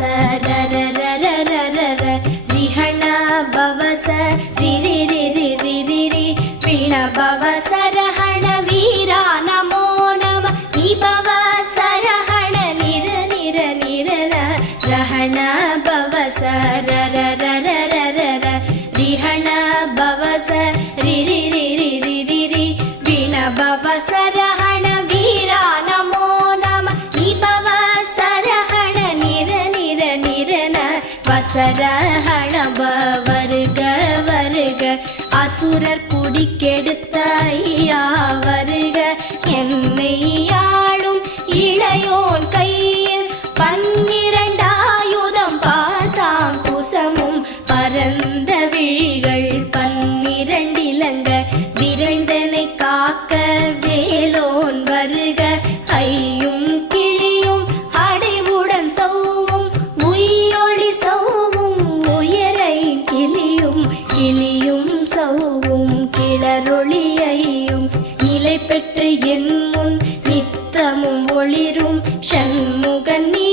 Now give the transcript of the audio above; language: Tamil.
ர ர ர ர ர ர ர ரிஹண பவச ரி ரி ரி ரி ரி ரி ரி வீண பவச ரஹண வீரா நமோ நம நிபவ சரஹண நிர நிர நிரன ரஹண பவச ர ர ர ர ர ர ர ரிஹண பவச ரி ரி ரி ரி ரி ரி ரி வீண பவச ரஹண வீரா நமோ நம நிபவ சரஹண நிர நிர நிரன வசரஹண வருக வருக அசுரர் குடிக்கெடுத்த ஐயா வருக என்னை ஆளும் இளையோன் கையில் 12 ஆயுதம் பாசாம் குசமும் பரந்த விழிகள் 12 இலங்க விரைந்தனை காக்க வேலோன் வருக ஐயும் கிளியும் அடைவுடன் சௌவும் உயிரொளி சௌவும் உயரை கிளியும் கிளியும் சௌவும் கிளரொளியையும் நிலை பெற்று என் முன் நித்தமும் ஒளிரும் ஷண்முகன் நீ